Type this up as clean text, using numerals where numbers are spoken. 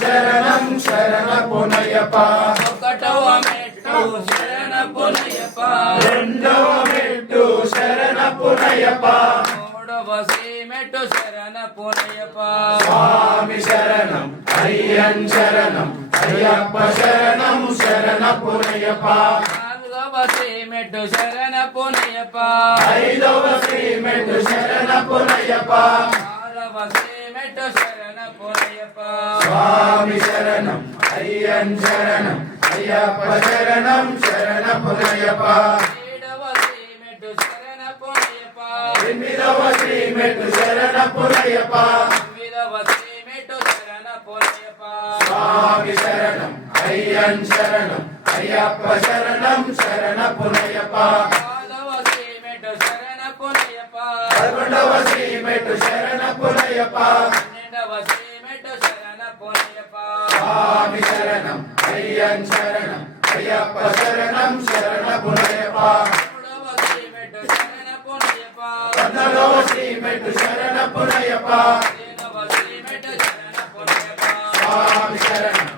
శరణం శరణ పునయప ఒకటవ మెట్టు శరణ పునయప రెండవ మెట్టు శరణ పునయప మూడవ మెట్టు శరణ పునయప స్వామి శరణం అయ్యన్ శరణం అయ్యప్ప శరణం శరణ పునయప నాలుగవ మెట్టు శరణ పునయప ఐదవ మెట్టు శరణ పునయప ఆరవ మెట్టు శరణ పునయప స్వామి శరణం అయ్యన్ శరణం అయ్యప్ప శరణం శరణ పునయప ఏడవ మెట్టు శరణ పునయప ఎనిమిదవ మెట్టు శరణ పునయప తొమ్మిదవ మెట్టు శరణ పునయప స్వామి శరణం అయ్యన్ శరణం అయ్యప్ప శరణం శరణ పునయప పదవ మెట్టు శరణ పునయప 11వ మెట్టు శరణ పునయప 12వ మెట్టు శరణ పునయప స్వామి శరణం అయ్యన్ శరణం అయ్యప్ప శరణం శరణ పునయప 13వ మెట్టు శరణ పునయప 14వ మెట్టు శరణ పునయప 15వ మెట్టు శరణ పునయప స్వామి శరణం